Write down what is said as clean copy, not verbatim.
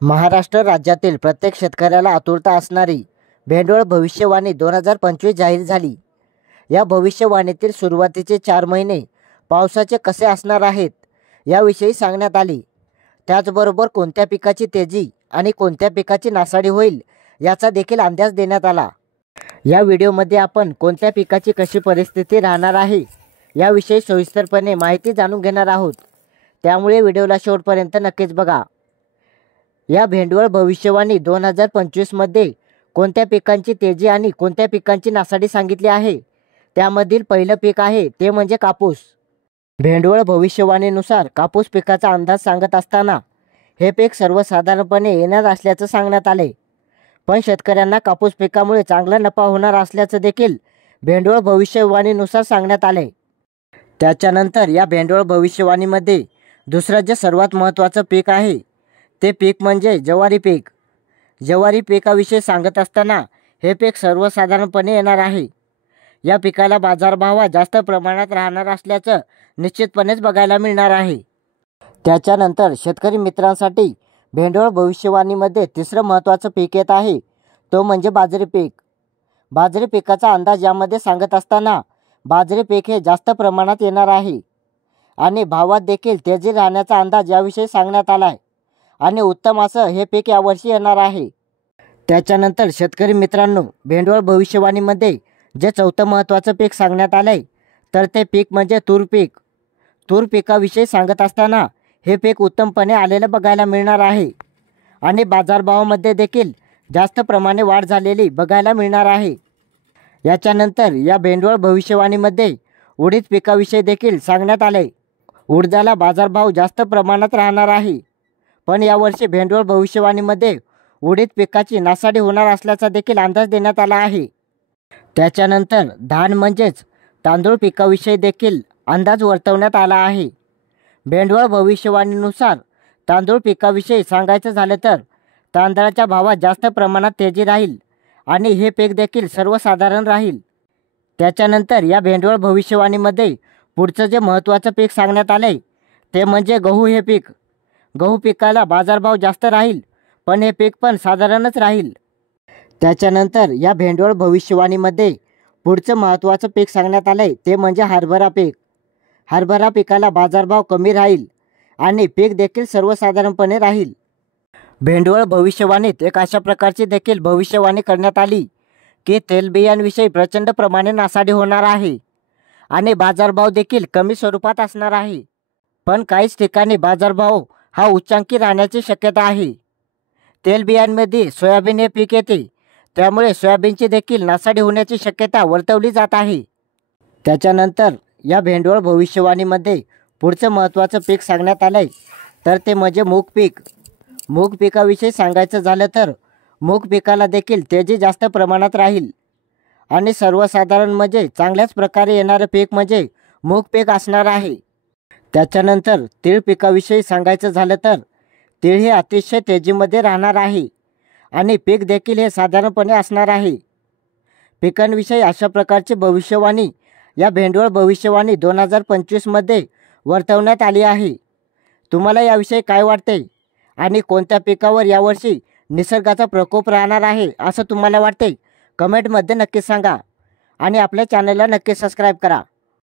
महाराष्ट्र राज्यातील प्रत्येक शेतकऱ्याला आतुरता असणारी भेंडवळ भविष्यवाणी 2025 जाहीर झाली। या भविष्यवाणीतील सुरुवातीचे 4 महिने पावसाचे कसे असणार आहेत याविषयी सांगण्यात आले। त्याचबरोबर कोणत्या पिकाची तेजी आणि कोणत्या पिकाची नासाडी होईल याचा देखील अंदाज देण्यात आला। या व्हिडिओमध्ये आपण कोणत्या पिकाची कशी परिस्थिती राहणार आहे याविषयी सविस्तरपणे माहिती जाणून घेणार आहोत, त्यामुळे व्हिडिओला शेवटपर्यंत नक्कीच बघा। या भेंडवळ भविष्यवाणी 2025 मध्ये कोणत्या पिकांची तेजी आणि कोणत्या पिकांची नासाडी सांगितली आहे। त्यामधील पहिलं पीक आहे ते म्हणजे कापूस। भेंडवळ भविष्यवाणीनुसार कापूस पिकाचा अंदाज सांगत असताना हे पीक सर्वसाधारणपणे येणार असल्याचं सांगण्यात आले, पण शेतकऱ्यांना कापूस पिकामुळे चांगला नफा होणार असल्याचं देखील भेंडवळ भविष्यवाणीनुसार सांगण्यात आले। त्याच्यानंतर या भेंडवळ भविष्यवाणीमध्ये दुसरं जे सर्वात महत्त्वाचं पीक आहे ते पीक म्हणजे ज्वारी पीक। ज्वारी पिकाविषयी सांगत असताना हे पीक सर्वसाधारणपणे येणार आहे। या पिकाला बाजारभाव जास्त प्रमाणात राहणार असल्याचं निश्चितपणेच बघायला मिळणार आहे। त्याच्यानंतर शेतकरी मित्रांसाठी भेंडवळ भविष्यवाणीमध्ये तिसरं महत्त्वाचं पीक येत आहे तो म्हणजे बाजरी पीक। बाजरी पिकाचा अंदाज यामध्ये सांगत असताना बाजरी पीक हे जास्त प्रमाणात येणार आहे आणि भावात देखील तेजी राहण्याचा अंदाज याविषयी सांगण्यात आला आहे आणि उत्तम असं हे पीक यावर्षी येणार आहे। त्याच्यानंतर शेतकरी मित्रांनो, भेंडवळ भविष्यवाणीमध्ये जे चौथं महत्त्वाचं पीक सांगण्यात आलंय तर ते पीक म्हणजे तूर पीक। तूर पिकाविषयी सांगत असताना हे पीक उत्तमपणे आलेलं बघायला मिळणार आहे आणि बाजारभावामध्ये देखील जास्त प्रमाणे वाढ झालेली बघायला मिळणार आहे। याच्यानंतर या भेंडवळ भविष्यवाणीमध्ये उडीद पिकाविषयी देखील सांगण्यात आले। उडदाला बाजारभाव जास्त प्रमाणात राहणार आहे, पण यावर्षी भेंडवळ भविष्यवाणीमध्ये उडीद पिकाची नासाडी होणार असल्याचा देखील अंदाज देण्यात आला आहे। त्याच्यानंतर धान म्हणजेच तांदूळ पिकाविषयी देखील अंदाज वर्तवण्यात आला आहे। भेंडवळ भविष्यवाणीनुसार तांदूळ पिकाविषयी सांगायचं झालं तर तांदळाच्या भावात जास्त प्रमाणात तेजी राहील आणि हे पीक देखील सर्वसाधारण राहील। त्याच्यानंतर या भेंडवळ भविष्यवाणीमध्ये पुढचं जे महत्त्वाचं पीक सांगण्यात आले ते म्हणजे गहू हे पीक। गहू पिकाला बाजारभाव जास्त राहील, पण हे पीक पण साधारणच राहील। त्याच्यानंतर या भेंडवळ भविष्यवाणीमध्ये पुढचं महत्त्वाचं पीक सांगण्यात आले ते म्हणजे हरभरा पीक। हरभरा पिकाला बाजारभाव कमी राहील आणि पीक देखील सर्वसाधारणपणे राहील। भेंडवळ भविष्यवाणीत एक अशा प्रकारची देखील भविष्यवाणी करण्यात आली की तेलबियांविषयी प्रचंड प्रमाणे नासाडी होणार आहे आणि बाजारभाव देखील कमी स्वरूपात असणार आहे, पण काहीच ठिकाणी बाजारभाव हा उच्चांकी राहण्याची शक्यता आहे। तेलबियांमध्ये सोयाबीन हे पीक येते, त्यामुळे सोयाबीनची देखील नासाडी होण्याची शक्यता वर्तवली जात आहे। त्याच्यानंतर या भेंडवळ भविष्यवाणीमध्ये पुढचं महत्त्वाचं पीक सांगण्यात आलंय तर ते म्हणजे मूग पीक। मूग पिकाविषयी सांगायचं झालं तर मूग पिकाला देखील तेजी जास्त प्रमाणात राहील आणि सर्वसाधारण म्हणजे चांगल्याच प्रकारे येणारं पीक म्हणजे मूग पीक असणार आहे। त्याच्यानंतर तीळ पिकाविषयी सांगायचं झालं तर तीळ हे अतिशय तेजीमध्ये राहणार आहे आणि पीक देखील हे साधारणपणे असणार आहे। पिकांविषयी अशा प्रकारची भविष्यवाणी या भेंडवळ भविष्यवाणी 2025 मध्ये वर्तवण्यात आली आहे। तुम्हाला याविषयी काय वाटते आणि कोणत्या पिकावर यावर्षी निसर्गाचा प्रकोप राहणार आहे असं तुम्हाला वाटते? कमेंटमध्ये नक्की सांगा आणि आपल्या चॅनलला नक्की सबस्क्राईब करा।